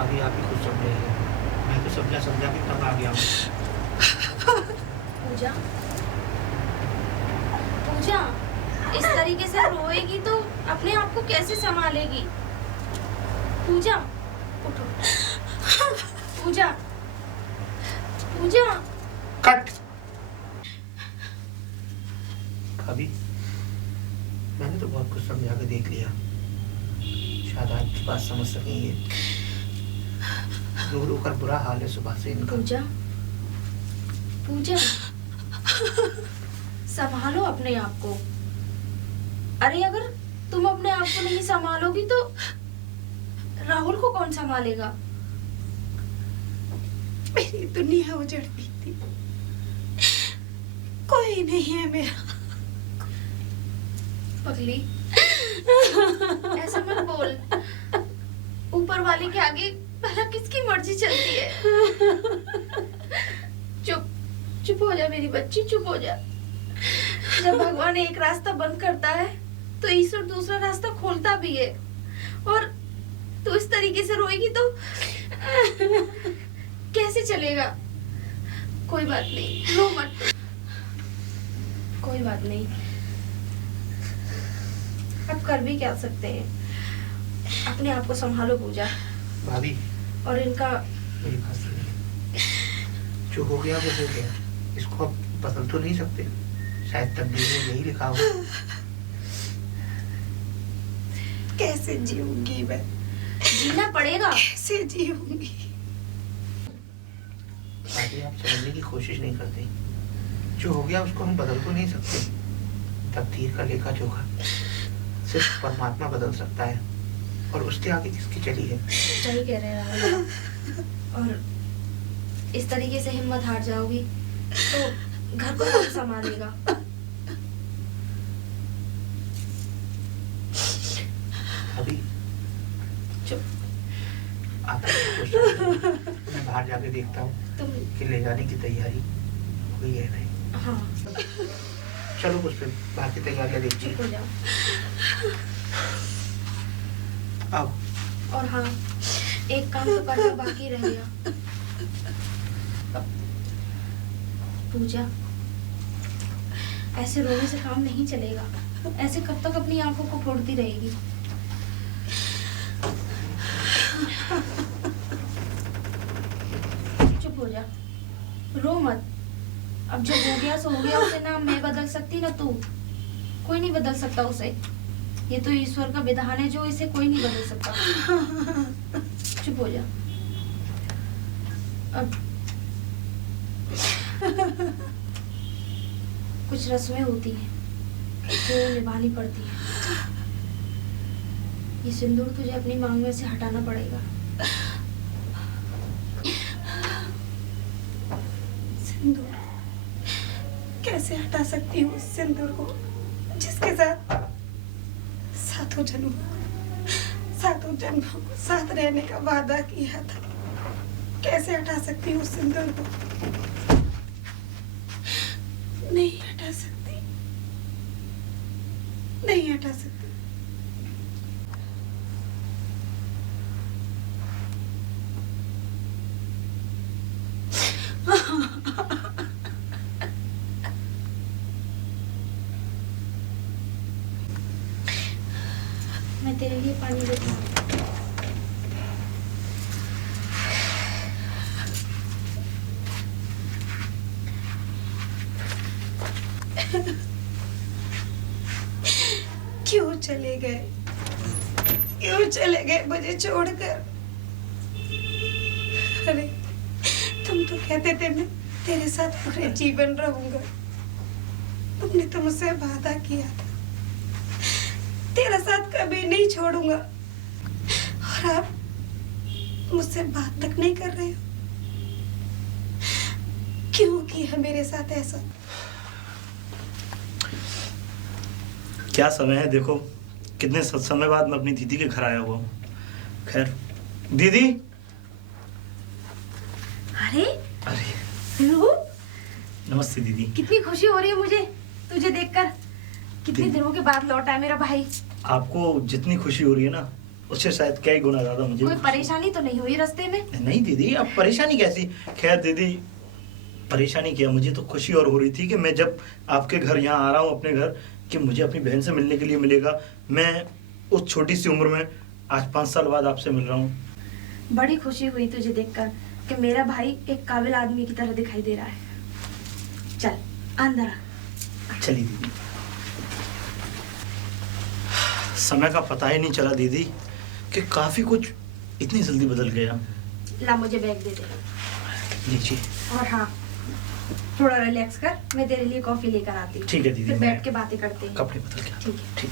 भाभी आप ही कुछ समझाइए। मैं तो समझा समझा के तंग आ गया हूँ। पूजा, पूजा इस तरीके से रोएगी तो अपने आप को कैसे संभालेगी? पूजा उठो। पूजा, पूजा। कट। भाभी मैंने तो बहुत कुछ समझा के देख लिया, शायद आपकी बात समझ सकेंगे। रो रो कर बुरा हाल है सुबह से इनका। पूजा, पूजा संभालो अपने आप को। अरे अगर तुम अपने आप को नहीं संभालोगी तो राहुल को कौन संभालेगा? मेरी दुनिया उजड़ती थी, कोई नहीं है मेरा। पगली ऐसा मत बोल। ऊपर वाले के आगे भला किसकी मर्जी चलती है? चुप चुप हो जा मेरी बच्ची, चुप हो जा। जब भगवान एक रास्ता बंद करता है तो ईश्वर दूसरा रास्ता खोलता भी है। और तू इस तरीके से रोएगी तो कैसे चलेगा? कोई बात नहीं, रो मत। कोई बात नहीं, अब कर भी क्या सकते हैं। अपने आप को संभालो पूजा। भाभी और इनका मेरी बात सुनिए, जो हो गया वो हो गया, इसको अब बदल तो नहीं सकते। शायद तकदीर में यही लिखा हो। कैसे जीऊंगी मैं? जीना पड़ेगा। कैसे जीऊंगी? भाभी आप समझने की कोशिश नहीं करते। जो हो गया उसको हम बदल तो नहीं सकते। तकदीर का लेखा जोखा सिर्फ परमात्मा बदल सकता है, और उसके आगे किसकी चली है। सही कह रहे हैं राहुल। और इस तरीके से हिम्मत हार जाओगी तो घर को कौन संभालेगा? अभी चुप। आप मैं बाहर जाके देखता हूँ तुम कि ले जाने की तैयारी हुई है नहीं। हाँ चलो कुछ फिर बाहर की तैयारियां देखिए। चुप हो जाओ। आओ। और हाँ, एक काम तो करना बाकी रह गया। पूजा ऐसे रोने से काम नहीं चलेगा। ऐसे कब तक अपनी आंखों को फोड़ती रहेगी? चुप हो जा, रो मत। अब जो हो गया सो हो गया, उसे ना मैं बदल सकती ना तू। कोई नहीं बदल सकता उसे। ये तो ईश्वर का विधान है जो इसे कोई नहीं बदल सकता। चुप हो जा। अब कुछ रस्में होती हैं जो निभानी पड़ती हैं। ये सिंदूर तुझे अपनी मांग में से हटाना पड़ेगा। सिंदूर कैसे हटा सकती हूँ उस सिंदूर को जिसके साथ सातों जन्मों को साथ रहने का वादा किया था? कैसे हटा सकती हूँ उस सिंदूर को? नहीं हटा सकती, नहीं हटा सकती। मैं तेरे लिए पानी लेती हूँ। क्यों चले गए? क्यों चले गए मुझे छोड़कर? अरे तुम तो कहते थे मैं तेरे साथ पूरे जीवन रहूंगा। तुमने तो मुझसे वादा किया था तेरा साथ कभी नहीं छोड़ूंगा, और आप मुझसे बात तक नहीं कर रहे हो। क्यों किया मेरे साथ ऐसा? क्या समय है देखो, कितने समय बाद मैं अपनी दीदी के घर आया हुआ हूँ। खैर दीदी। अरे अरे रूप, नमस्ते दीदी। कितनी खुशी हो रही है मुझे तुझे देखकर। कितने दिनों के बाद लौटा है मेरा भाई। आपको जितनी खुशी हो रही है ना, उससे शायद क्या ही गुना ज्यादा मुझे। कोई परेशानी तो नहीं हुई रास्ते में? नहीं दीदी, अब परेशानी कैसी। खैर दीदी, परेशानी क्या, मुझे तो खुशी और हो रही थी कि मैं जब आपके घर यहाँ आ रहा हूँ अपने घर, कि मुझे अपनी बहन से मिलने के लिए मिलेगा। मैं उस छोटी सी उम्र में आज 5 साल बाद आपसे मिल रहा हूँ। बड़ी खुशी हुई तुझे देखकर कि मेरा भाई एक काबिल आदमी की तरह दिखाई दे रहा है। चल अंदर आ। चलिए दीदी। समय का पता ही नहीं चला दीदी कि काफी कुछ इतनी जल्दी बदल गया। ला मुझे बैग दे दे। लीजिए। और हाँ, थोड़ा रिलैक्स कर, मैं तेरे लिए कॉफी लेकर आती हूँ। ठीक है दीदी, फिर मैं बैठ के बातें करते हैं। कपड़े बदल के आता हूँ। ठीक है। ठीक।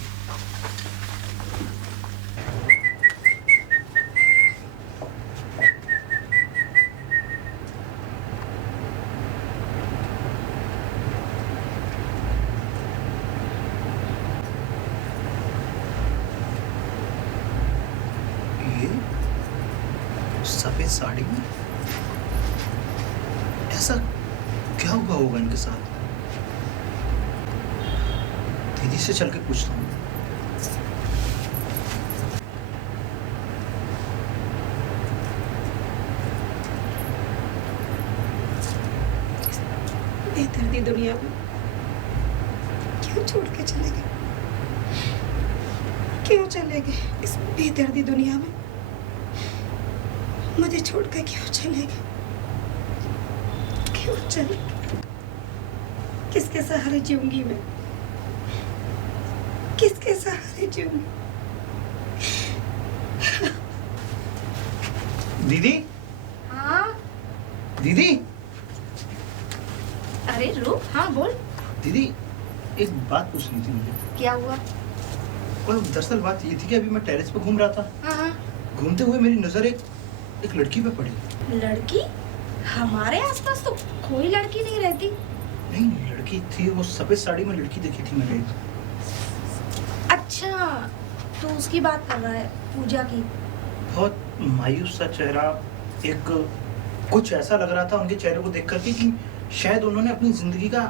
सफेद साड़ी में ऐसा क्या हुआ होगा इनके साथ? दीदी से चल के पूछता हूँ। बेदर्दी दुनिया में क्यों छोड़ के चले गए? क्यों चले गए इस बेदर्दी दुनिया में? मुझे छोड़ के क्यों चले गए? क्यों चले? किसके सहारे जीऊंगी मैं? किसके सहारे जीऊंगी? दीदी, हाँ दीदी, अरे रुक, हाँ बोल। दीदी, एक बात पूछनी थी मुझे। क्या हुआ? और दरअसल बात ये थी कि अभी मैं टेरेस पे घूम रहा था। हाँ। घूमते हुए मेरी नजर एक लड़की पे पड़ी। लड़की? हमारे आसपास तो कोई लड़की नहीं रहती। नहीं, लड़की थी, वो सफेद साड़ी में लड़की देखी थी मैंने। अच्छा, तो उसकी बात कर रहा है, पूजा की। बहुत मायूस सा चेहरा, एक कुछ ऐसा लग रहा था उनके चेहरे को देख करके कि शायद उन्होंने अपनी जिंदगी का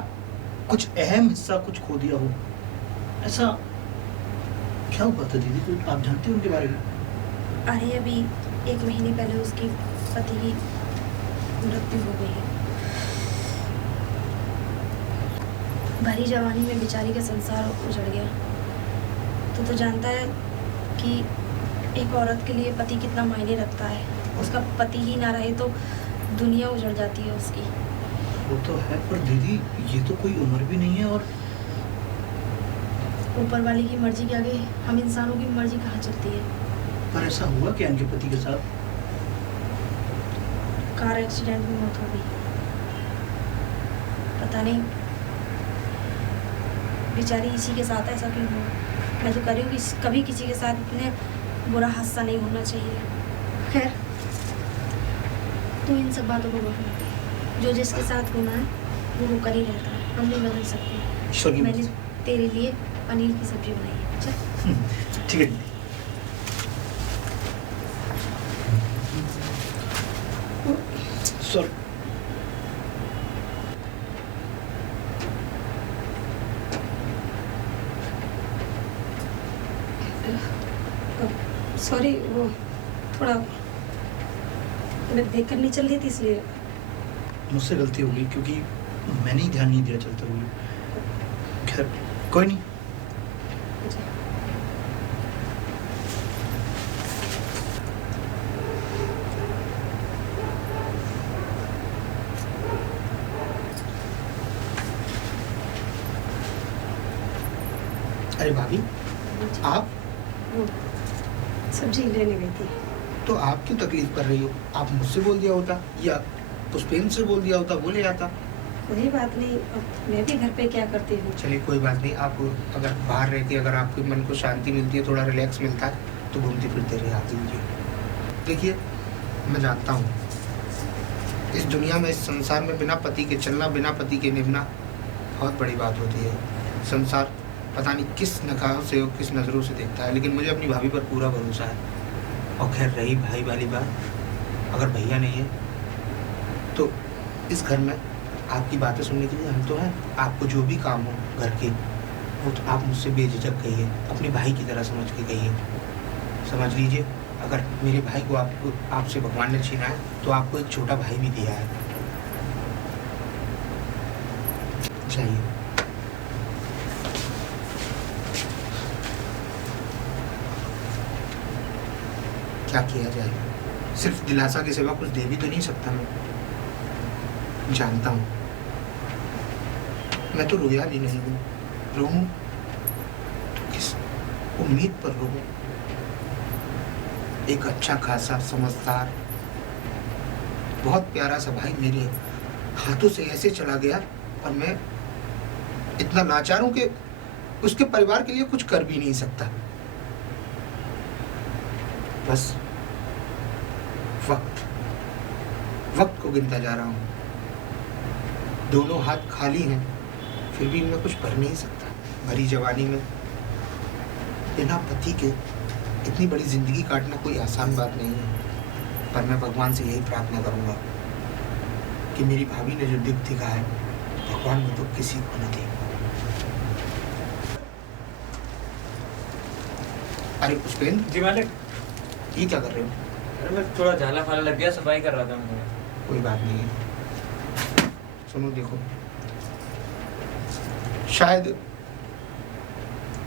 कुछ अहम हिस्सा कुछ खो दिया हो। ऐसा क्या हुआ था दीदी, कुछ आप जानते हो उनके बारे में? अरे अभी 1 महीने पहले उसके पति की मृत्यु हो गई है। भरी जवानी में बेचारी का संसार उजड़ गया। तो जानता है कि एक औरत के लिए पति कितना मायने रखता है। उसका पति ही ना रहे तो दुनिया उजड़ जाती है उसकी। वो तो है, पर दीदी ये तो कोई उम्र भी नहीं है। और ऊपर वाले की मर्जी के आगे हम इंसानों की मर्जी कहाँ चलती है। पर ऐसा हुआ क्या इनके पति के साथ? कार एक्सीडेंट में मौत हो गई। पता नहीं बेचारी इसी के साथ ऐसा क्यों हुआ। मैं तो कह रही हूँ कि कभी किसी के साथ इतने बुरा हादसा नहीं होना चाहिए। खैर, तू इन सब बातों को मत, जो जिसके साथ होना है वो कर ही रहता है। हम नहीं बदल सकते। मैंने तेरे लिए पनीर की सब्जी बनाई है। चल ठीक है। सॉरी। सॉरी, वो थोड़ा मैं देख कर नहीं चल रही थी इसलिए। मुझसे गलती हो गई क्योंकि मैंने ही ध्यान नहीं दिया चलते हुए। खैर कोई नहीं। अरे भाभी, आप वो सब्जी लेने गई थी। तो आप क्यों तकलीफ कर रही हो? आप मुझसे बोल दिया होता या पुष्पेन से बोल दिया होता, वो ले आता। कोई बात नहीं, अब मैं भी घर पे क्या करती हूँ। चलिए कोई बात नहीं। आप अगर बाहर रहती, अगर आपके मन को शांति मिलती है, थोड़ा रिलैक्स मिलता है, तो घूमते फिरते रहे आती मुझे। देखिए, मैं जानता हूँ इस दुनिया में, इस संसार में बिना पति के चलना, बिना पति के निभना बहुत बड़ी बात होती है। संसार पता नहीं किस निगाहों से और किस नज़रों से देखता है, लेकिन मुझे अपनी भाभी पर पूरा भरोसा है। और खैर रही भाई वाली बात, अगर भैया नहीं है तो इस घर में आपकी बातें सुनने के लिए हम तो हैं। आपको जो भी काम हो घर के, वो तो आप मुझसे बेझिझक कहिए, अपने भाई की तरह समझ के कहिए। समझ लीजिए, अगर मेरे भाई को आपसे भगवान ने छीना है तो आपको एक छोटा भाई भी दिया है। चाहिए क्या किया जाए, सिर्फ दिलासा के सिवा कुछ दे भी तो नहीं सकता मैं। जानता हूँ मैं तो रोया भी नहीं हूँ, रोऊं तो किस उम्मीद पर रोऊं। एक अच्छा खासा समझदार बहुत प्यारा सा भाई मेरे हाथों से ऐसे चला गया और मैं इतना लाचार हूं कि उसके परिवार के लिए कुछ कर भी नहीं सकता। बस वक्त को गिनता जा रहा हूं। दोनों हाथ खाली हैं, फिर भी मैं कुछ भर नहीं सकता। भरी जवानी में बिना पति के इतनी बड़ी जिंदगी काटना कोई आसान बात नहीं है। पर मैं भगवान से यही प्रार्थना करूंगा कि मेरी भाभी ने जो दिख दिखा है, भगवान ने तो किसी को न दे। अरे पुष्पेंद्र जी मालिक। ये क्या कर रहे हो? अरे मैं थोड़ा झाला फाला लग गया, सफाई कर रहा था मैं। कोई बात नहीं है। सुनो देखो, शायद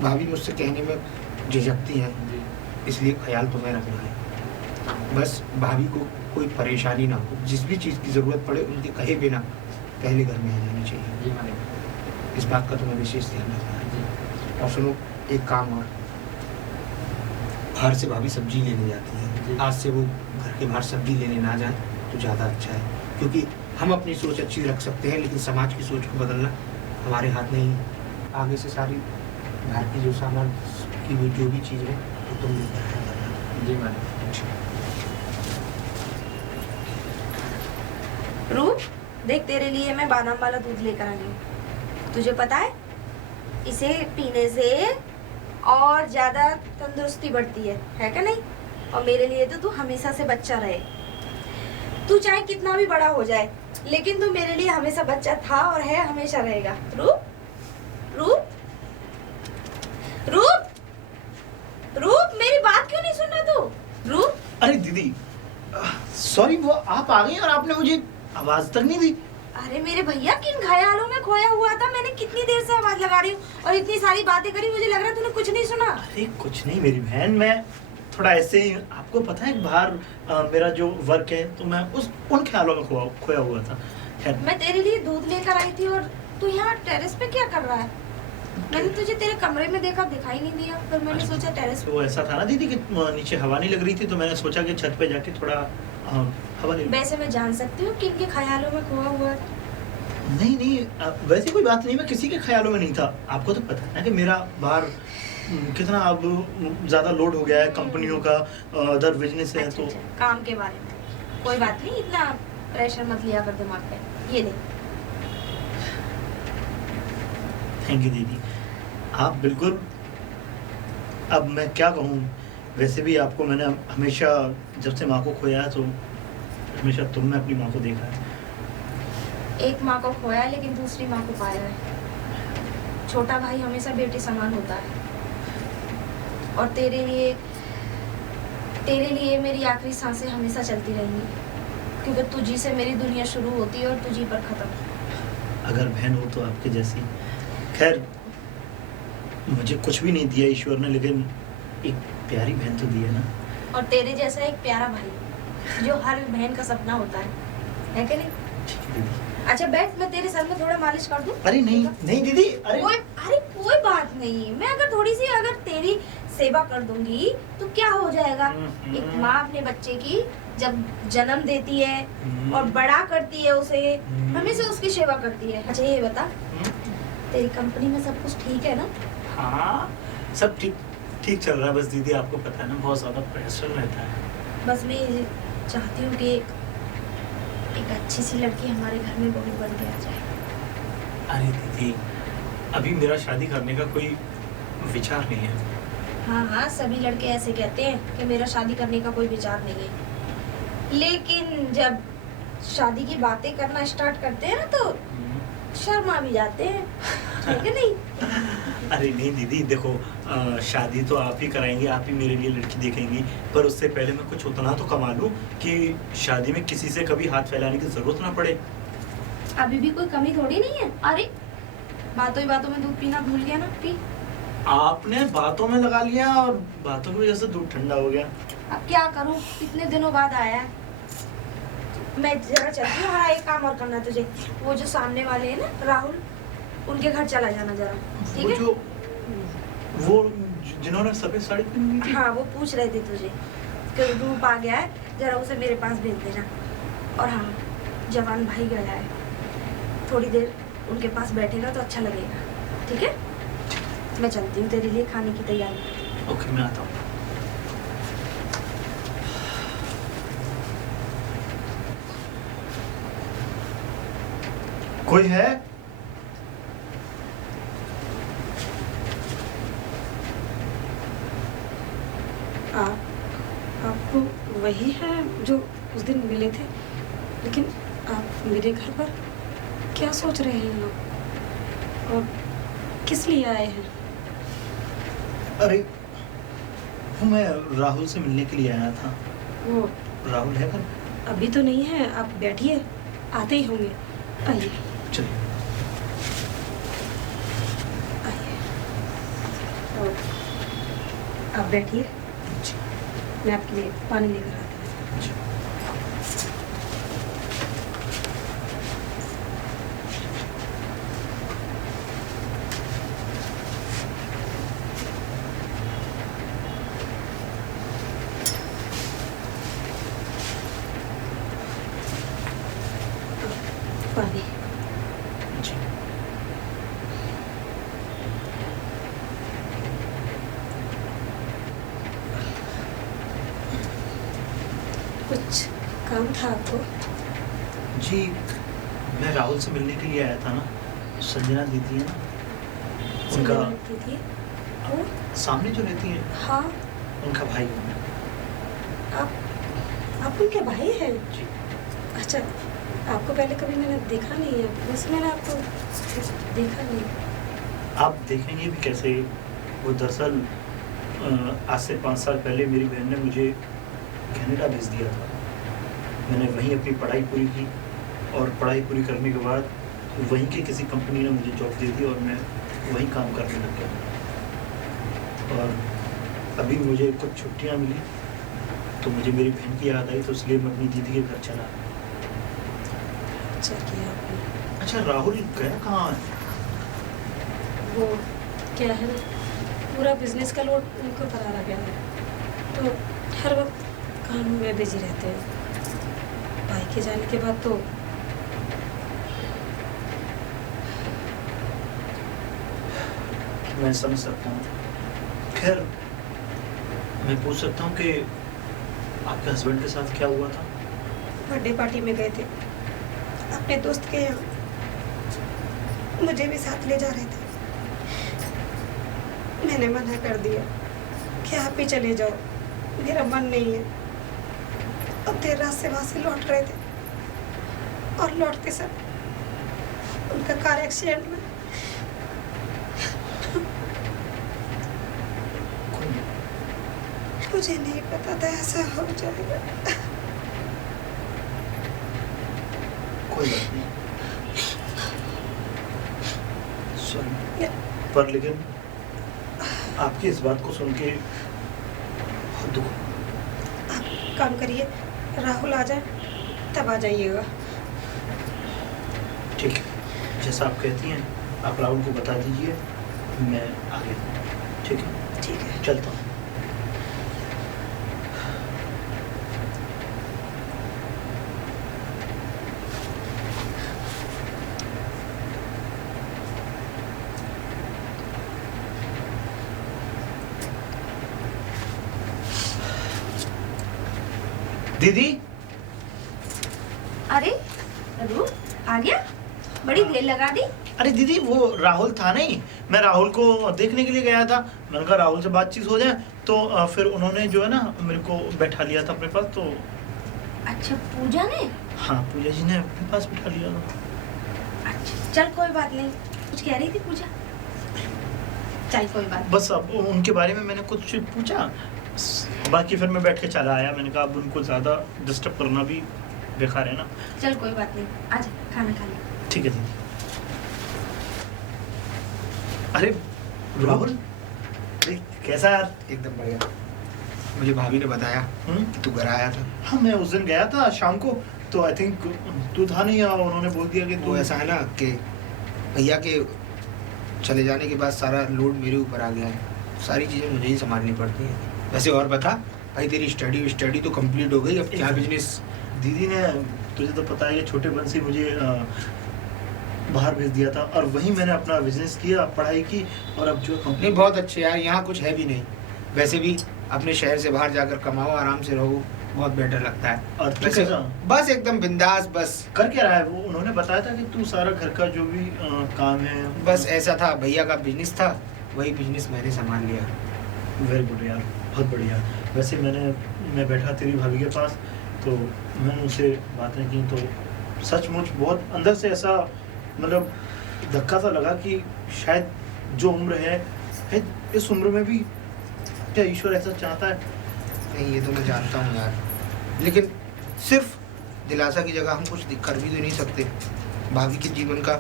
भाभी मुझसे कहने में झिझकती हैं, इसलिए ख्याल तुम्हें रखना है। बस भाभी को कोई परेशानी ना हो, जिस भी चीज़ की ज़रूरत पड़े उनके कहे बिना पहले घर में आ जानी चाहिए। जी मालिक। इस बात का तुम्हें विशेष ध्यान रखना है। और सुनो एक काम और, बाहर से भाभी सब्जी लेने जाती है, आज से वो घर के बाहर सब्जी लेने ना जाए तो ज़्यादा अच्छा है, क्योंकि हम अपनी सोच अच्छी रख सकते हैं लेकिन समाज की सोच को बदलना हमारे हाथ नहीं है। आगे से सारी बाहर की जो सामान की वो जो भी चीज़ है वो तुम लेकर आया करना। जी मालिक। रूप, देख तेरे लिए मैं बादाम वाला दूध लेकर आई हूँ। तुझे पता है इसे पीने से और ज्यादा तंदुरुस्ती बढ़ती है क्या नहीं? और मेरे लिए तो तू हमेशा से बच्चा रहे। तू चाहे कितना भी बड़ा हो जाए, लेकिन तू मेरे लिए हमेशा बच्चा था और है, हमेशा रहेगा। रूप, रूप, रूप, रूप, मेरी बात क्यों नहीं सुन रहा तू? रूप, अरे दीदी सॉरी, वो आप आ गई और आपने मुझे आवाज तक नहीं दी। अरे मेरे भैया, किन ख्यालों में खोया हुआ था? मैंने कितनी देर से आवाज लगा रही हूँ और इतनी सारी बातें करी, मुझे लग रहा है तूने कुछ नहीं सुना। अरे कुछ नहीं मेरी बहन, मैं थोड़ा ऐसे ही, आपको पता है बाहर मेरा जो वर्क है तो मैं उन ख्यालों में खोया हुआ था। खैर, मैं तेरे लिए दूध लेकर आई थी और तू यहाँ टेरेस पे क्या कर रहा है? मैंने तुझे तेरे कमरे में देखा, दिखाई नहीं दिया, फिर मैंने सोचा टेरेस पे। वो ऐसा था ना दीदी कि नीचे हवा नहीं लग रही थी, तो मैंने सोचा कि छत पे जाके थोड़ा हवा ले लूं। वैसे मैं जान सकती हूँ किन के ख्यालों में खोया हुआ था? नहीं नहीं, वैसे कोई बात नहीं, मैं किसी के ख्यालों में नहीं था। आपको तो पता है ना कि मेरा बाहर कितना अब ज्यादा लोड हो गया है, कंपनियों का अदर बिजनेस है। अच्छा, तो अच्छा, काम के बारे में कोई बात नहीं, इतना प्रेशर मत लिया कर दिमाग पे। ये ले। थैंक यू दीदी, आप बिल्कुल, अब मैं क्या कहूँ, वैसे भी आपको मैंने हमेशा जब से माँ को खोया है तो हमेशा तुमने अपनी माँ को देखा है। एक माँ को खोया है लेकिन दूसरी माँ को पाया है। छोटा भाई हमेशा बेटे समान होता है। और तेरे लिए मेरी आखिरी सांसें हमेशा चलती रहेंगी, क्योंकि तुझी से मेरी दुनिया शुरू होती है और तुझी पर खत्म। अगर बहन हो तो आपके जैसी। खैर, मुझे कुछ भी नहीं दिया ईश्वर ने, लेकिन एक प्यारी बहन तो दी है ना। और तेरे जैसा एक प्यारा भाई जो हर बहन का सपना होता है कि नहीं? ठीक है दीदी। अच्छा बैठ, मैं तेरे सर में थोड़ा मालिश कर दूं? अरे नहीं नहीं दीदी, अरे कोई बात नहीं, मैं अगर थोड़ी सी अगर तेरी सेवा कर दूंगी तो क्या हो जाएगा? एक माँ अपने बच्चे की जब जन्म देती है और बड़ा करती है उसे, हमेशा उसकी सेवा करती है। अच्छा ये बता, तेरी कंपनी में सब कुछ ठीक है ना? हाँ, सब ठीक चल रहा है। बस दीदी आपको पता है ना, बहुत ज्यादा प्रेशर रहता है। बस मैं चाहती हूँ कि एक अच्छी सी लड़की हमारे घर में बहू बन के आ जाए। अरे दीदी, अभी मेरा शादी करने का कोई विचार नहीं है। हाँ हाँ, सभी लड़के ऐसे कहते हैं कि मेरा शादी करने का कोई विचार नहीं है, लेकिन जब शादी की बातें करना स्टार्ट करते हैं ना तो शर्मा भी जाते हैं, ठीक है नहीं? अरे नहीं दीदी, देखो शादी तो आप ही कराएंगे, आप ही मेरे लिए लड़की देखेंगी, पर उससे पहले मैं कुछ उतना तो कमा लूं कि शादी में किसी से कभी हाथ फैलाने की जरूरत ना पड़े। अभी भी कोई कमी थोड़ी नहीं है। अरे बातों ही बातों में दूध पीना भूल गया ना, पी। आपने बातों में लगा लिया और बातों की वजह से दूध ठंडा हो गया। अब क्या करूं, इतने दिनों बाद आया है। मैं जरा चलती हूँ, हाँ एक काम और करना है तुझे। वो जो सामने वाले हैं ना राहुल, उनके घर चला जाना जरा, ठीक है? वो जिन्होंने सफेद साड़ी पहनी थी? हाँ वो पूछ रहे थे तुझे कि रूप आ गया है, जरा उसे मेरे पास भेज देना। और हाँ, जवान भाई गया है, थोड़ी देर उनके पास बैठेगा तो अच्छा लगेगा, ठीक है? मैं चलती हूँ, तेरे लिए खाने की तैयारी। ओके, मैं आता हूँ। कोई है? आपको वही है जो उस दिन मिले थे, लेकिन आप मेरे घर पर क्या सोच रहे हैं आप? और किस लिए आए हैं? अरे वो मैं राहुल से मिलने के लिए आया था। वो राहुल है घर? अभी तो नहीं है, आप बैठिए, आते ही होंगे। आइए चलिए। आइए, और आप बैठिए, मैं आपके लिए पानी लेकर आती हूँ। पानी। जी। कुछ काम था आपको? जी, मैं राहुल से मिलने के लिए आया था ना। संजना दीदी है ना, उनका दीदी? वो? सामने जो रहती है, हाँ, उनका भाई हूँ मैं। आप उनके भाई हैं? जी। अच्छा, आपको पहले कभी मैंने देखा नहीं है, वैसे मैंने आपको देखा नहीं। आप देखेंगे भी कैसे? वो दरअसल आज से 5 साल पहले मेरी बहन ने मुझे कनाडा भेज दिया था। मैंने वहीं अपनी पढ़ाई पूरी की और पढ़ाई पूरी करने के बाद वहीं के किसी कंपनी ने मुझे जॉब दे दी और मैं वहीं काम करने लग गया। और अभी मुझे कुछ छुट्टियां मिली तो मुझे मेरी बहन की याद आई, तो इसलिए मैं अपनी दीदी के घर चला। अच्छा किया आपने। अच्छा, राहुल गया कहाँ है? वो क्या है, पूरा बिजनेस का लोड उनको पर आ गया है, तो हर वक्त काम में बिजी रहते हैं। भाई के जाने के बाद तो मैं समझ सकता हूँ। खैर, मैं पूछ सकता हूँ कि आपके हस्बैंड के साथ क्या हुआ था? बर्थडे पार्टी में गए थे अपने दोस्त के यहाँ, मुझे भी साथ ले जा रहे थे। मैंने मना कर दिया कि आप ही चले जाओ, मेरा मन नहीं है। अब देर रात से वहां से लौट रहे थे और लौटते सब उनका कार एक्सीडेंट में। मुझे नहीं पता था ऐसा हो जाएगा। कोई बात नहीं, सॉरी। पर लेकिन आपकी इस बात को सुन के बहुत दुख। आप काम करिए, राहुल आ जाए तब आ जाइएगा। ठीक है, जैसा आप कहती हैं, आप राहुल को बता दीजिए, मैं आ गया। ठीक है? ठीक है, चलता हूँ। दीदी, अरे रू आ गया, बड़ी देर लगा दी। अरे दीदी, वो राहुल था नहीं, मैं राहुल को देखने के लिए गया था। मैंने कहा राहुल से बातचीत हो जाए, तो फिर उन्होंने जो है ना मेरे को बैठा लिया था अपने पास। तो अच्छा, पूजा ने? हाँ, पूजा जी ने अपने पास बैठा लिया था। अच्छा चल कोई बात नहीं, कुछ कह रही थी पूजा? चल कोई बात बस अब उनके बारे में मैंने कुछ पूछा, बाकी फिर मैं बैठ के चला आया। मैंने कहा अब उनको ज़्यादा डिस्टर्ब करना भी बेकार है ना। नहीं। चल कोई बात नहीं, आजा खाना खा ले। ठीक है दीदी। अरे राहुल, अरे कैसा यार? एकदम बढ़िया। मुझे भाभी ने बताया कि तू घर आया था। हाँ मैं उस दिन गया था शाम को, तो आई थिंक तू था नहीं, और उन्होंने बोल दिया कि वो तू ऐसा है ना कि भैया के चले जाने के बाद सारा लोड मेरे ऊपर आ गया है, सारी चीज़ें मुझे ही संभालनी पड़ती हैं। वैसे और बता भाई, तेरी स्टडी तो कंप्लीट हो गई, अब क्या बिजनेस? दीदी ने, तुझे तो पता है कि छोटे बन से मुझे बाहर भेज दिया था, और वहीं मैंने अपना बिजनेस किया, पढ़ाई की, और अब जो कंपनी। नहीं बहुत अच्छे यार, यहाँ कुछ है भी नहीं। वैसे भी अपने शहर से बाहर जाकर कमाओ, आराम से रहो, बहुत बेटर लगता है। और तू वैसे कैसा? बस एकदम बिंदास। बस कर क्या रहा है वो? उन्होंने बताया था कि तू सारा घर का जो भी काम है। बस ऐसा था, भैया का बिजनेस था, वही बिजनेस मैंने संभाल लिया। वेरी गुड यार, बहुत बढ़िया। वैसे मैं बैठा तेरी भाभी के पास, तो मैंने उनसे बातें की, तो सचमुच बहुत अंदर से ऐसा मतलब धक्का सा लगा कि शायद जो उम्र है इस उम्र में भी क्या ईश्वर ऐसा चाहता है। नहीं, ये तो मैं जानता हूँ यार, लेकिन सिर्फ दिलासा की जगह हम कुछ कर भी तो नहीं सकते। भाभी के जीवन का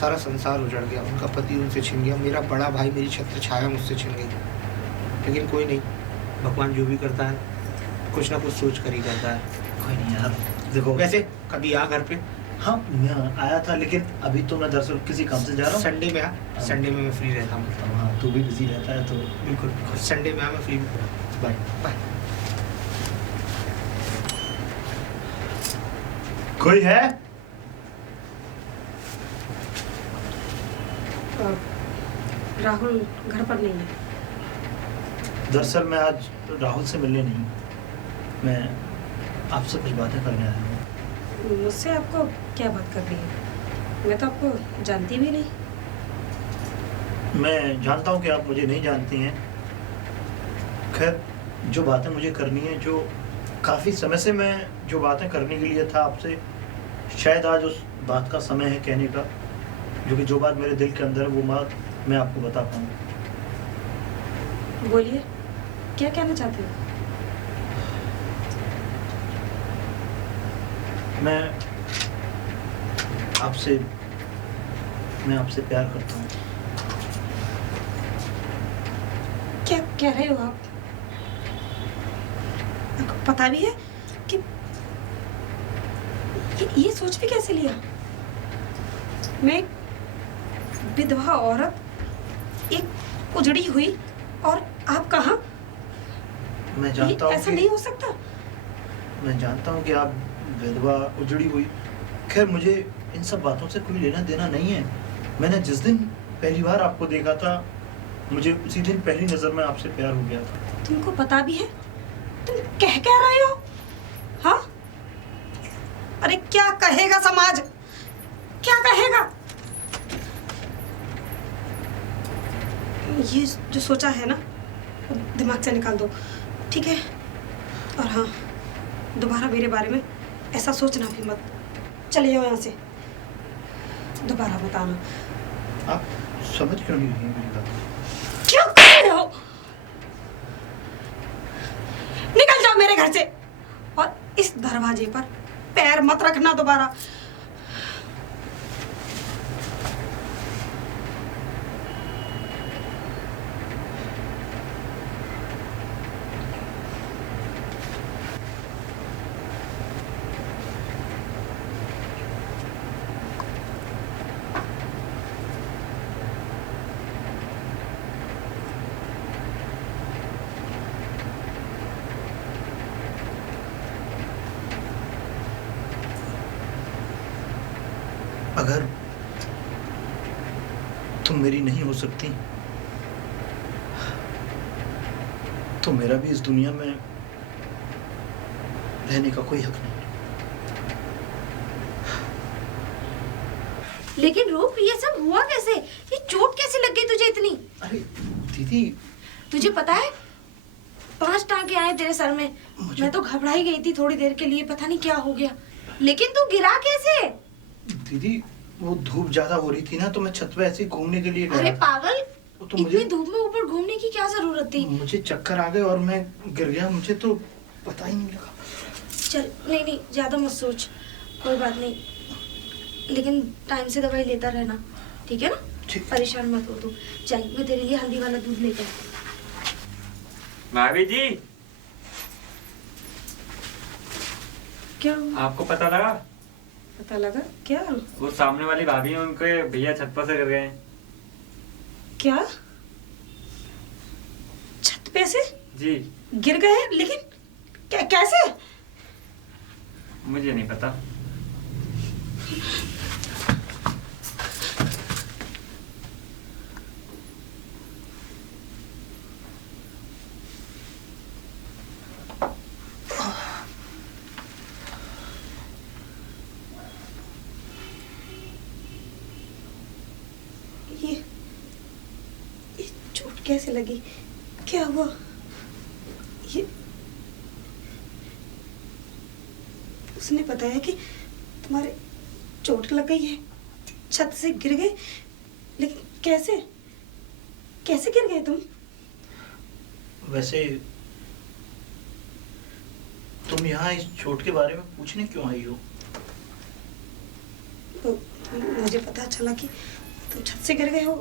सारा संसार उजड़ गया, उनका पति उनसे छिन गया, मेरा बड़ा भाई, मेरी छत्र छाया मुझसे छिन गई। लेकिन कोई नहीं, भगवान जो भी करता है कुछ ना कुछ सोच कर ही करता है। कोई नहीं यार, देखो वैसे कभी आ घर पे? हाँ मैं आया था, लेकिन अभी तो मैं दरअसल किसी काम से जा रहा हूँ। संडे में आ, संडे में मैं फ्री रहता हूँ। हाँ तू भी बिजी रहता है तो बिल्कुल, संडे में आ, मैं फ्री। Bye bye. कोई है? राहुल घर पर नहीं है। दरअसल मैं आज राहुल से मिलने नहीं, मैं आपसे कुछ बातें करने आया हूँ। मुझसे आपको क्या बात करनी है? मैं तो आपको जानती भी नहीं। मैं जानता हूँ कि आप मुझे नहीं जानती हैं। खैर, जो बातें मुझे करनी है, जो काफ़ी समय से मैं जो बातें करने के लिए था आपसे, शायद आज उस बात का समय है कहने का, जो बात मेरे दिल के अंदर है वो बात मैं आपको बता पाऊँ। बोलिए, क्या कहना चाहते हो? मैं आपसे प्यार करता हूँ। क्या कह रहे हो आप? आपको पता भी है कि ये सोच भी कैसे लिया? मैं एक विधवा औरत, एक उजड़ी हुई, और आप कहाँ? मैं जानता हूँ ऐसा नहीं हो सकता। मैं जानता हूँ कि आप विधवा, उजड़ी हुई, खैर मुझे इन सब बातों से कोई लेना देना नहीं है। मैंने जिस दिन पहली बार आपको देखा था, मुझे उसी दिन पहली नजर में आपसे प्यार हो गया था। तुमको पता भी है? तुम कह रहे हो? हाँ? अरे क्या कहेगा समाज? क्या कहेगा? ये जो सोचा है ना, दिमाग से निकाल दो, ठीक है? और हाँ, दोबारा मेरे बारे में ऐसा सोचना भी मत। चले जाओ यहाँ से, दोबारा बताना। आप समझ क्यों नहीं रही हैं मेरी बात? क्या कर रहे हो? निकल जाओ मेरे घर से, और इस दरवाजे पर पैर मत रखना दोबारा। अगर तुम मेरी नहीं हो सकती तो मेरा भी इस दुनिया में रहने का कोई हक नहीं। लेकिन रूप, ये सब हुआ कैसे? ये चोट कैसे लग गई तुझे इतनी? अरे दीदी, तुझे पता है 5 टांके आए तेरे सर में। मैं तो घबरा ही गई थी थोड़ी देर के लिए, पता नहीं क्या हो गया। लेकिन तू गिरा कैसे? दीदी वो धूप ज्यादा हो रही थी ना, तो मैं छत पे ऐसे ही घूमने के लिए अरे गया। पागल, तो इतनी धूप में ऊपर घूमने की क्या जरूरत थी? मुझे चक्कर आ गए और मैं गिर गया, मुझे तो पता ही नहीं लगा। चल नहीं नहीं, ज्यादा मत सोच, कोई बात नहीं, लेकिन टाइम से दवाई लेता रहना, ठीक है ना? ठीक। परेशान मत हो तू। चल मैं तेरे लिए हल्दी वाला दूध लेकर। भाभी जी, क्या आपको पता लगा? पता लगा? क्या वो सामने वाली भाभी है, उनके भैया छत पर से गिर गए हैं। क्या छत पे से जी। गिर गए? लेकिन कैसे? मुझे नहीं पता। ये चोट कैसे लगी? क्या हुआ? ये उसने बताया कि तुम्हारे चोट लग गई है, छत से गिर गए, लेकिन कैसे कैसे गिर गए तुम? वैसे तुम यहाँ इस चोट के बारे में पूछने क्यों आई हो? तो मुझे पता चला कि तुम छत से गिर गए हो,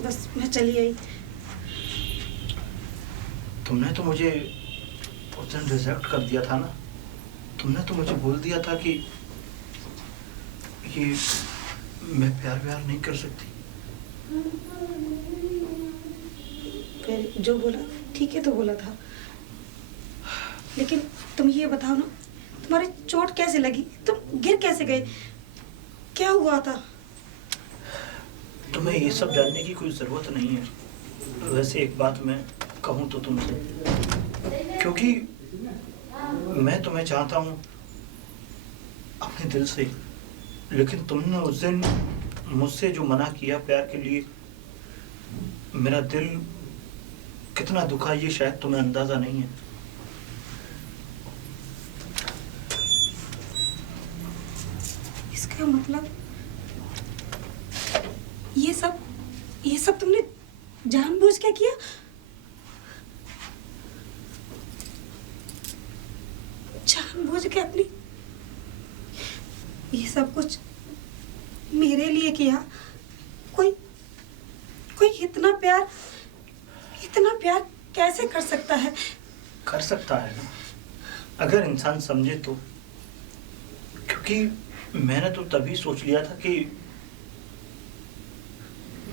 बस मैं चली आई। तुमने तो मुझे उस दिन रिजेक्ट कर दिया था ना। तुमने तो मुझे बोल दिया था कि मैं प्यार नहीं कर सकती। फिर जो बोला ठीक है तो बोला था, लेकिन तुम ये बताओ ना, तुम्हारी चोट कैसे लगी? तुम गिर कैसे गए? क्या हुआ था? तुम्हें ये सब जानने की कोई जरूरत नहीं है। वैसे एक बात मैं कहूँ तो तुमसे, क्योंकि मैं तुम्हें चाहता हूँ अपने दिल से, लेकिन तुमने उस दिन मुझसे जो मना किया प्यार के लिए, मेरा दिल कितना दुखा ये शायद तुम्हें अंदाजा नहीं है। इसका मतलब ये सब तुमने जानबूझ के किया? जानबूझ के अपनी ये सब कुछ मेरे लिए किया? कोई इतना प्यार कैसे कर सकता है? कर सकता है ना, अगर इंसान समझे तो। क्योंकि मैंने तो तभी सोच लिया था कि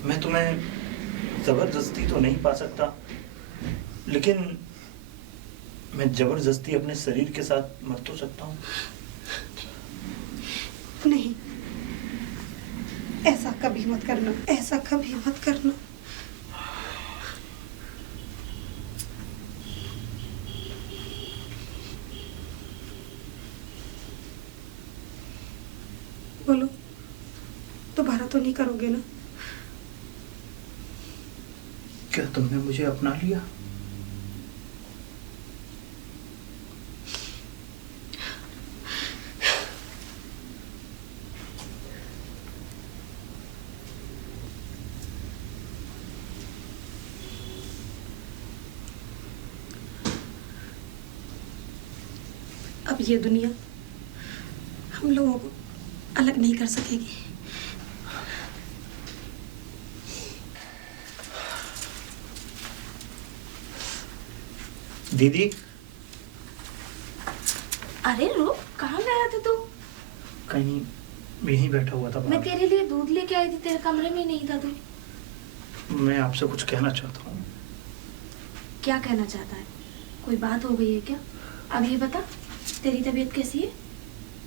मैं तुम्हें जबरदस्ती तो नहीं पा सकता, लेकिन मैं जबरदस्ती अपने शरीर के साथ मर तो सकता हूँ। नहीं, ऐसा कभी मत करना, ऐसा कभी मत करना। बोलो, दोबारा तो नहीं करोगे ना? क्या तुमने मुझे अपना लिया? अब ये दुनिया हम लोगों को अलग नहीं कर सकेगी। दीदी, अरे रुक, कहाँ गया था तू? कहीं यहीं बैठा हुआ था मैं बाहर। तेरे लिए दूध लेके आई थी, तेरे कमरे में नहीं था तू। मैं आपसे कुछ कहना चाहता हूँ। क्या कहना चाहता है? कोई बात हो गई है क्या? अब ये बता, तेरी तबीयत कैसी है?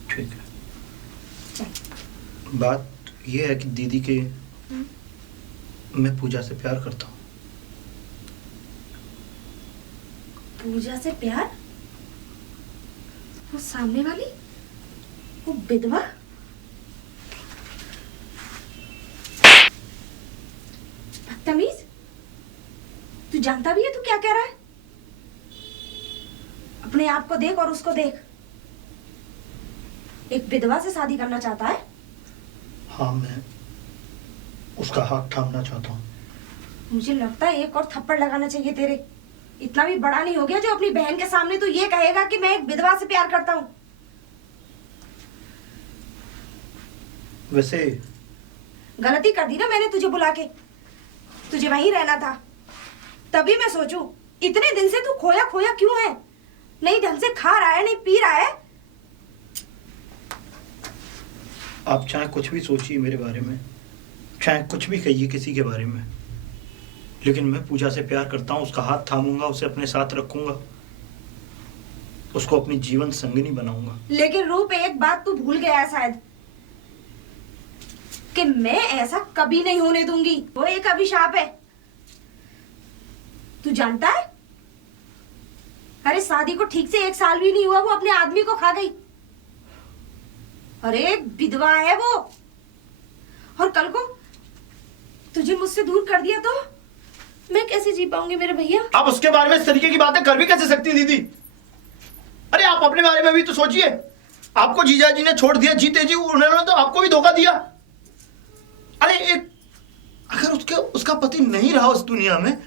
ठीक है। चल। बात ये है कि दीदी के मैं पूजा से प्यार करता हूँ। पूजा से प्यार? वो सामने वाली, वो विधवा? बदतमीज, तू जानता भी है तू क्या कह रहा है? अपने आप को देख और उसको देख। एक विधवा से शादी करना चाहता है? हाँ, मैं उसका हाथ थामना चाहता हूँ। मुझे लगता है एक और थप्पड़ लगाना चाहिए तेरे। इतना भी बड़ा नहीं हो गया जो अपनी बहन के सामने तू ये कहेगा कि मैं एक विधवा से प्यार करता हूँ। वैसे गलती कर दी ना मैंने तुझे बुला के। तुझे वहीं रहना था। तभी मैं सोचूं इतने दिन से तू खोया खोया क्यों है? नहीं ढंग से खा रहा है, नहीं पी रहा है। आप चाहे कुछ भी सोचिए मेरे बारे में, चाहे कुछ भी कहिए किसी के बारे में, लेकिन मैं पूजा से प्यार करता हूँ। उसका हाथ थामूंगा, उसे अपने साथ रखूंगा, उसको अपनी जीवन संगिनी बनाऊंगा। लेकिन रूप, एक बात तू भूल गया है शायद, कि मैं ऐसा कभी नहीं होने दूंगी। वो एक अभिशाप है, तू जानता है? अरे शादी को ठीक से 1 साल भी नहीं हुआ, वो अपने आदमी को खा गई। अरे विधवा है वो। और कल को तुझे मुझसे दूर कर दिया तो मैं कैसे जी पाऊंगी मेरे भैया? आप उसके बारे में इस तरीके की बातें कर भी कैसे सकती दीदी? अरे आप अपने बारे में भी तो सोचिए। आपको जीजा जी ने छोड़ दिया, जीते जी उन्होंने तो आपको भी धोखा दिया। अरे एक अगर उसका पति नहीं रहा उस दुनिया में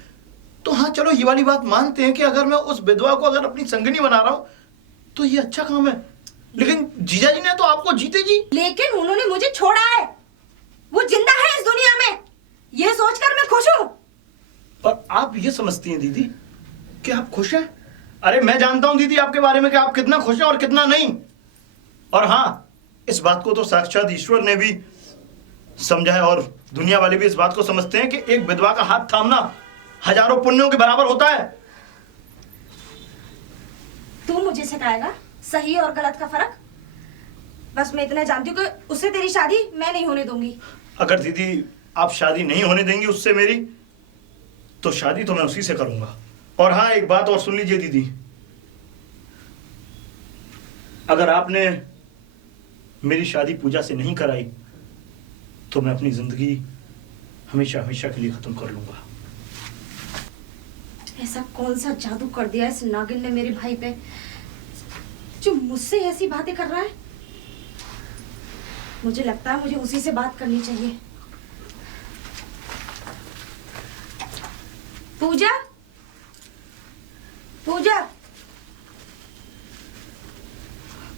तो हाँ चलो ये वाली बात मानते हैं कि अगर मैं उस विधवा को अगर अपनी संगिनी बना रहा हूं तो ये अच्छा काम है, लेकिन जीजा जी ने तो आपको जीते जी। लेकिन उन्होंने मुझे छोड़ा है, वो जिंदा है इस दुनिया में, ये सोचकर मैं खुश हूं। और आप ये समझती हैं दीदी कि आप खुश हैं? अरे मैं जानता हूं दीदी आपके बारे में कि आप कितना खुश हैं और कितना नहीं। और हाँ, इस बात को तो साक्षात ईश्वर ने भी समझा है और दुनिया वाले भी इस बात को समझते हैं कि एक विधवा का हाथ थामना हजारों पुण्यों के बराबर होता है। तू मुझे सिखाएगा सही और गलत का फर्क? बस मैं इतना जानती हूँ कि उससे तेरी शादी मैं नहीं होने दूंगी। अगर दीदी आप शादी नहीं होने देंगी उससे मेरी, तो शादी तो मैं उसी से करूंगा। और हाँ, एक बात और सुन लीजिए दीदी, अगर आपने मेरी शादी पूजा से नहीं कराई तो मैं अपनी जिंदगी हमेशा हमेशा के लिए खत्म कर लूंगा। ऐसा कौन सा जादू कर दिया इस नागिन ने मेरे भाई पे जो मुझसे ऐसी बातें कर रहा है? मुझे लगता है मुझे उसी से बात करनी चाहिए। पूजा, पूजा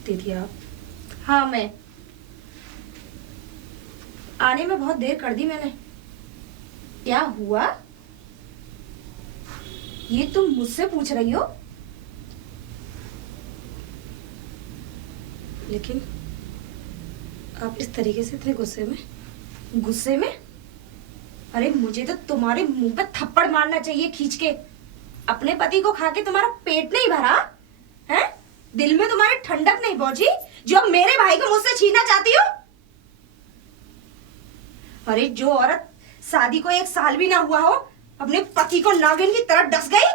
दीदी आप? हाँ मैं आने में बहुत देर कर दी मैंने। क्या हुआ ये तुम मुझसे पूछ रही हो? लेकिन आप इस तरीके से इतने गुस्से में? अरे मुझे तो तुम्हारे मुंह पे थप्पड़ मारना चाहिए खींच के। अपने पति को खा के तुम्हारा पेट नहीं भरा है? दिल में तुम्हारे ठंडक नहीं पहुंची जो अब मेरे भाई को मुझसे छीनना चाहती हो? अरे जो औरत शादी को 1 साल भी ना हुआ हो अपने पति को नागिन की तरह डस गई,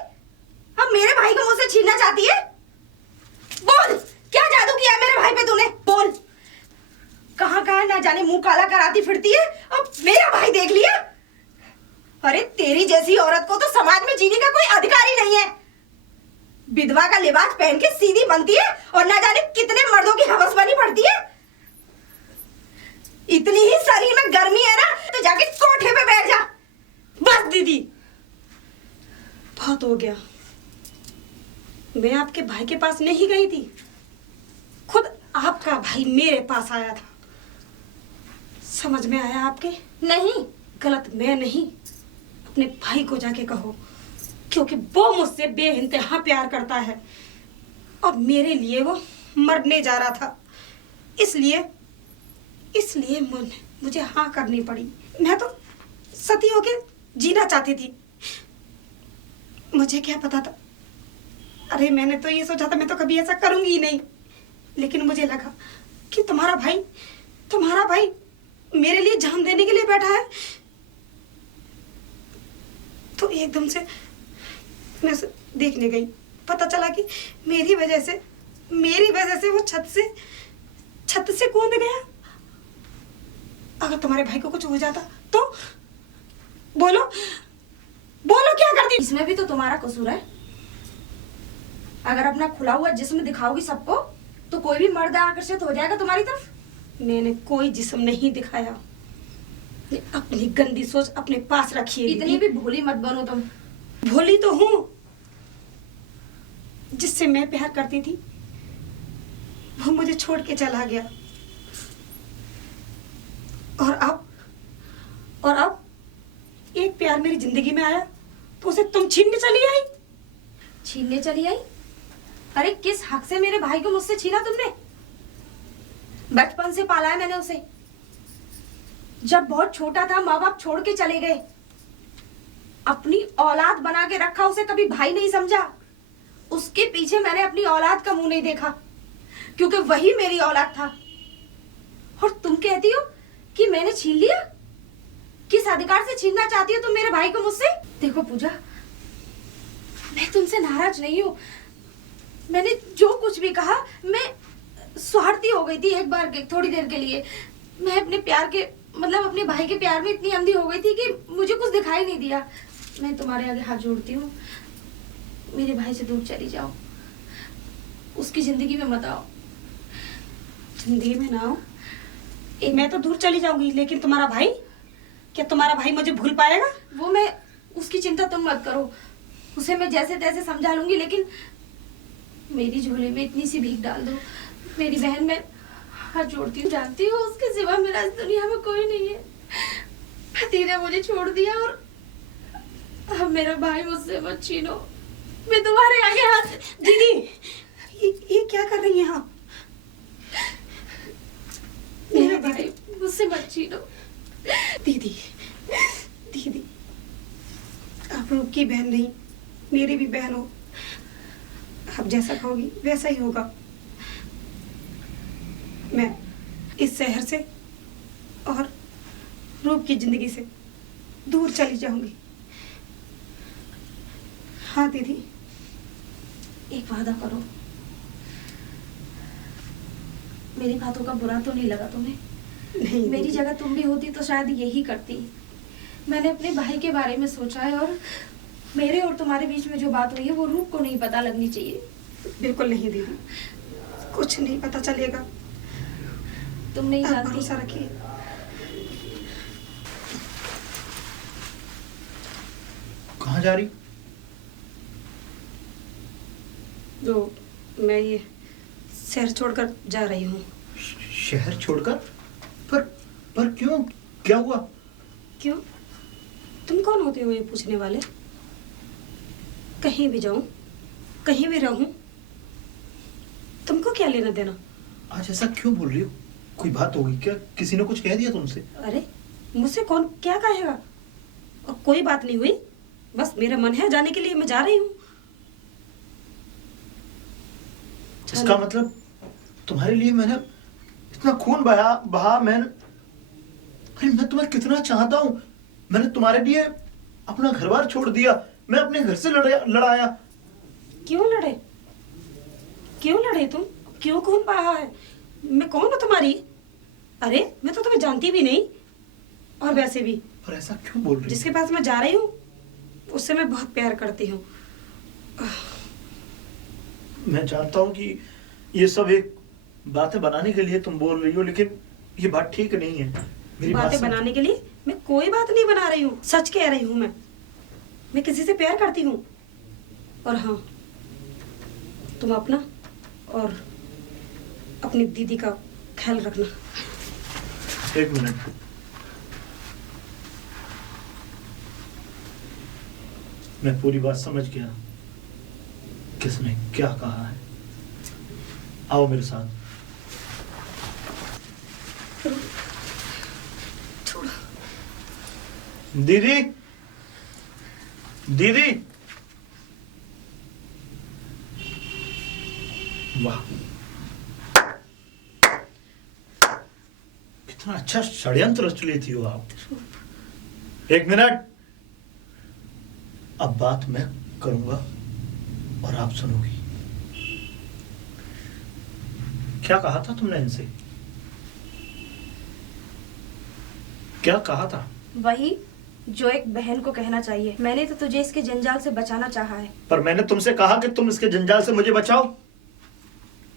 अब मेरे भाई को मुझसे छीनना चाहती है। बोल, क्या जादू किया है मेरे भाई पे तूने? बोल, कहां कहां ना जाने मुंह काला कराती फिरती है, अब मेरा भाई देख लिया। अरे तेरी जैसी औरत को तो समाज में जीने का कोई अधिकार ही नहीं है। विधवा का लिबास पहन के सीधी बनती है और ना जाने कितने मर्दों की हवस बनी पड़ती है। इतनी ही शरीर में गर्मी है ना तो जाके कोठे पे बैठ जा। बस दीदी, बहुत हो गया। मैं आपके भाई के पास नहीं गई थी, खुद आपका भाई मेरे पास आया था। समझ में आया आपके? नहीं, गलत मैं नहीं, अपने भाई को जाके कहो, क्योंकि वो मुझसे बेइंतहा प्यार करता है और मेरे लिए वो मरने जा रहा था। इसलिए मुझे हाँ करनी पड़ी। मैं तो सती होके जीना चाहती थी। मुझे क्या पता था? अरे मैंने तो ये सोचा था मैं तो कभी ऐसा करूंगी ही नहीं, लेकिन मुझे लगा कि तुम्हारा भाई मेरे लिए जान देने के लिए बैठा है। तो एकदम से मैं उसे देखने गई, पता चला कि मेरी वजह से वो छत से कूद गया। अगर तुम्हारे भाई को कुछ हो जाता तो बोलो क्या करती? इसमें भी तो तुम्हारा कसूर है। अगर अपना खुला हुआ जिस्म दिखाओगी सबको तो कोई भी मर्द आकर्षित हो जाएगा तुम्हारी तरफ। मैंने कोई जिस्म नहीं दिखाया, ये अपनी गंदी सोच अपने पास रखिए इतनी दीदी। भी भोली मत बनो तुम। भोली तो हूँ। जिससे मैं प्यार करती थी वो मुझे छोड़ के चला गया, और अब एक प्यार मेरी जिंदगी में आया तो उसे तुम छीनने चली आई। छीनने चली आई? अरे किस हक से मेरे भाई को मुझसे छीना तुमने? बचपन से पाला है मैंने उसे। जब बहुत छोटा था माँ बाप छोड़ के चले गए। अपनी औलाद बना के रखा, उसे कभी भाई नहीं समझा। उसके पीछे मैंने अपनी औलाद का मुंह नहीं देखा, क्योंकि वही मेरी औलाद था। और तुम कहती हो कि मैंने छीन लिया? किस अधिकार से छीनना चाहती हो तुम मेरे भाई को मुझसे? देखो पूजा, मैं तुमसे नाराज नहीं हूँ। मैंने जो कुछ भी कहा, मैं स्वार्थी हो गई थी एक बार के, थोड़ी देर के लिए। मैं अपने प्यार के, मतलब अपने भाई के प्यार में इतनी अंधी हो गई थी कि मुझे कुछ दिखाई नहीं दिया। मैं तुम्हारे आगे हाथ जोड़ती हूँ, मेरे भाई से दूर चली जाओ, उसकी जिंदगी में मत आओ। जिंदगी में ना आओ? मैं तो दूर चली जाऊंगी, लेकिन तुम्हारा भाई, क्या तुम्हारा भाई मुझे भूल पाएगा? वो मैं, उसकी चिंता तुम मत करो, उसे मैं जैसे तैसे समझा लूंगी। लेकिन मेरी झोली में इतनी सी भीख डाल दो मेरी बहन। मैं हाथ जोड़ती हूँ, जानती हूँ उसके सिवा मेरा इस दुनिया में कोई नहीं है। पति ने मुझे छोड़ दिया और अब मेरा भाई मुझसे मत छीनो। मैं तुम्हारे आगे हाथ। दीदी, ये क्या कर रही हैं आप? मेरा भाई मुझसे मत छीनो। दीदी, दीदी, आप रूप की बहन नहीं, मेरी भी बहन हो। आप जैसा कहोगी वैसा ही होगा। मैं इस शहर से और रूप की जिंदगी से दूर चली जाऊंगी। हाँ दीदी। एक वादा करो, मेरी बातों का बुरा तो नहीं लगा तुम्हें? नहीं, मेरी दीदी। जगह तुम भी होती तो शायद यही करती। मैंने अपने भाई के बारे में सोचा है, और मेरे और तुम्हारे बीच में जो बात हुई है वो रूप को नहीं पता लगनी चाहिए। बिल्कुल नहीं दीदी, कुछ नहीं पता चलेगा। तुम नहीं आप जानती। भरोसा रखिए। कहाँ जा रही? जो मैं ये शहर छोड़कर जा रही हूँ। शहर छोड़कर? पर क्यों? क्या हुआ? क्यों? तुम कौन होते हो ये पूछने वाले? कहीं भी जाऊं, कहीं भी रहूं, तुमको क्या लेना देना? आज ऐसा क्यों बोल रही हो? कोई बात होगी क्या? किसी ने कुछ कह दिया तुमसे? अरे मुझसे कौन क्या कहेगा? और कोई बात नहीं हुई, बस मेरा मन है जाने के लिए, मैं जा रही हूँ। इसका मतलब तुम्हारे लिए मैंने इतना खून बहा अरे मैं तुम्हें कितना चाहता हूँ। मैंने तुम्हारे लिए अपना घर बार छोड़ दिया, मैं अपने घर से लड़ाया। क्यों लड़े? क्यों लड़े तुम? क्यों खून बहा है? मैं कौन हूँ तुम्हारी? अरे मैं तो तुम्हें जानती भी नहीं, और वैसे भी पर ऐसा क्यों बोल रही? जिसके पास मैं जा रही हूँ उससे मैं बहुत प्यार करती हूँ। मैं जानता हूँ कि ये सब एक बातें बनाने के लिए तुम बोल रही हो, लेकिन ये बात ठीक नहीं है। मेरी बात बातें समझो। बनाने के लिए मैं कोई बात नहीं बना रही हूँ, सच कह रही हूँ। मैं किसी से प्यार करती हूँ। और हाँ, तुम अपना और अपनी दीदी का ख्याल रखना। एक मिनट, मैं पूरी बात समझ गया किसने क्या कहा है। आओ मेरे साथ। छोड़ो। दीदी, दीदी, वाह, कितना अच्छा षड्यंत्र रच लेती हो आप। एक मिनट, अब बात मैं करूंगा और आप सुनोगी। क्या कहा था तुमने इनसे? क्या कहा था? वही जो एक बहन को कहना चाहिए। मैंने तो तुझे इसके जंजाल से बचाना चाहा है। पर मैंने तुमसे कहा कि तुम इसके जंजाल से मुझे बचाओ।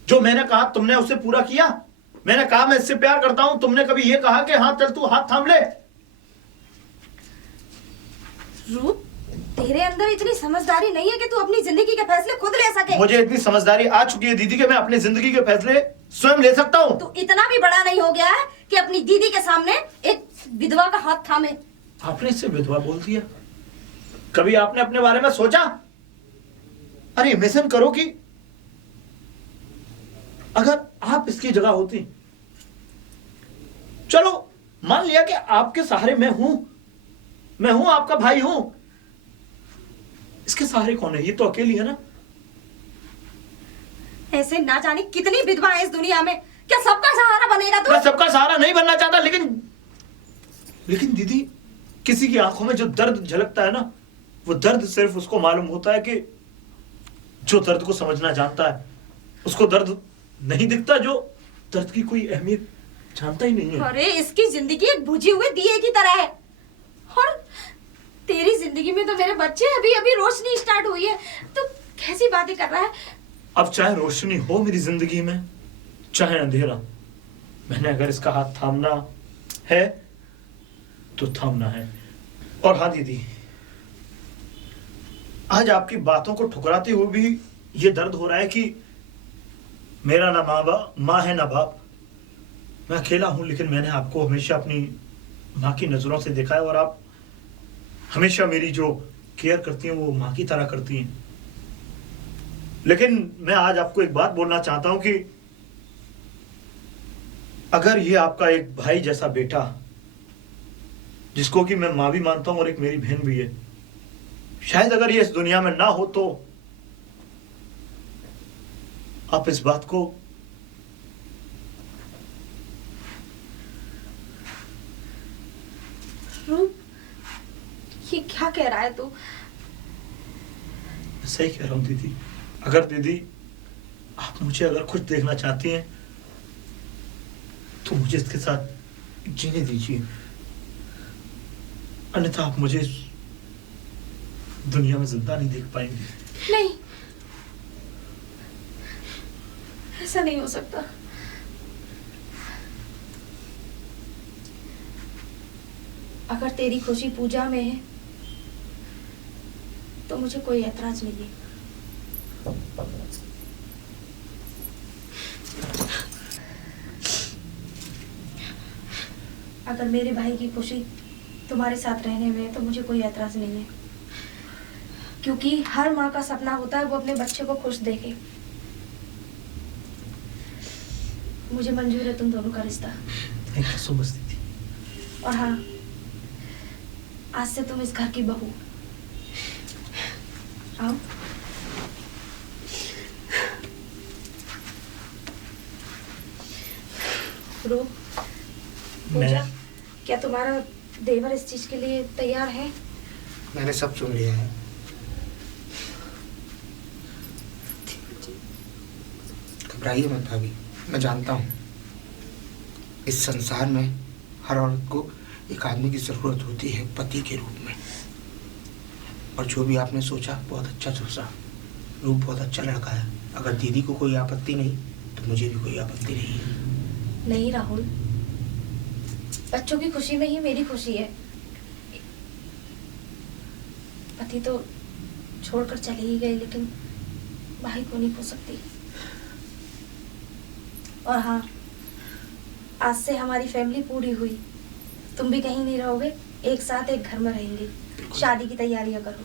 जो मैंने कहा तुमने उसे पूरा किया। मैंने कहा मैं इससे प्यार करता हूं, तुमने कभी ये कहा कि हाँ चल तू हाथ थाम ले? रूप, तेरे अंदर इतनी समझदारी नहीं है कि तू अपनी जिंदगी के फैसले खुद ले सके। मुझे इतनी समझदारी आ चुकी है दीदी कि मैं अपनी जिंदगी के फैसले स्वयं ले सकता हूँ। तू इतना भी बड़ा नहीं हो गया है कि अपनी दीदी के सामने एक विधवा का हाथ थामे। आपने इससे विधवा बोल दिया? कभी आपने अपने बारे में सोचा? अरे इमेजिन करो कि अगर आप इसकी जगह होती, चलो मान लिया कि आपके सहारे मैं हूं आपका भाई हूं, इसके सहारे कौन है? ये तो अकेली है ना। ऐसे ना जाने कितनी विधवा है इस दुनिया में, क्या सबका सहारा बनेगा तू? मैं सबका सहारा नहीं बनना चाहता, लेकिन दीदी, किसी की आंखों में जो दर्द झलकता है ना, वो दर्द सिर्फ उसको मालूम होता है कि जो दर्द को समझना जानता है। उसको दर्द नहीं दिखता जो दर्द की कोई अहमियत जानता ही नहीं है। अरे इसकी जिंदगी एक बुझे हुए दिए की तरह है, और तेरी जिंदगी में तो मेरे बच्चे अभी अभी रोशनी स्टार्ट हुई है, तो कैसी बातें कर रहा है? अब चाहे रोशनी हो मेरी जिंदगी में, चाहे अंधेरा, मैंने अगर इसका हाथ थामना है तो थामना है। और हाँ दीदी, आज आपकी बातों को ठुकराते हुए भी ये दर्द हो रहा है कि मेरा ना माँ है ना बाप, मैं अकेला हूं, लेकिन मैंने आपको हमेशा अपनी माँ की नजरों से देखा है और आप हमेशा मेरी जो केयर करती हैं वो माँ की तरह करती हैं। लेकिन मैं आज आपको एक बात बोलना चाहता हूं कि अगर ये आपका एक भाई जैसा बेटा, जिसको कि मैं माँ भी मानता हूं और एक मेरी बहन भी है, शायद अगर ये इस दुनिया में ना हो तो आप इस बात को रूप, ये क्या कह रहा है तू? सही कह रहा हूं दीदी। अगर दीदी आप मुझे अगर खुश देखना चाहती हैं तो मुझे इसके साथ जीने दीजिए, अन्यथा आप मुझे इस दुनिया में जिंदा नहीं देख पाएंगे। नहीं, ऐसा नहीं हो सकता। अगर तेरी खुशी पूजा में है तो मुझे कोई ऐतराज नहीं है। अगर मेरे भाई की खुशी तुम्हारे साथ रहने में है तो मुझे कोई ऐतराज नहीं है, क्योंकि हर माँ का सपना होता है वो अपने बच्चे को खुश देखे। मुझे मंजूर है तुम दोनों का रिश्ता। थैंक यू सो मच दीदी। और हाँ, आज से तुम इस घर की बहू। आओ। रूप, पूजा, क्या तुम्हारा देवर इस चीज के लिए तैयार है? मैंने सब सुन लिया है। घबराइए मत भाभी, मैं जानता हूँ इस संसार में हर औरत को एक आदमी की जरूरत होती है, पति के रूप में। और जो भी आपने सोचा बहुत अच्छा सोचा। रूप बहुत अच्छा लड़का है। अगर दीदी को कोई आपत्ति नहीं तो मुझे भी कोई आपत्ति नहीं है। नहीं राहुल, बच्चों की खुशी में ही मेरी खुशी है। पति तो छोड़कर चले ही गए, लेकिन भाई को नहीं खो सकती। और हाँ, आज से हमारी फैमिली पूरी हुई। तुम भी कहीं नहीं रहोगे, एक साथ एक घर में रहेंगे। शादी की तैयारियां करो।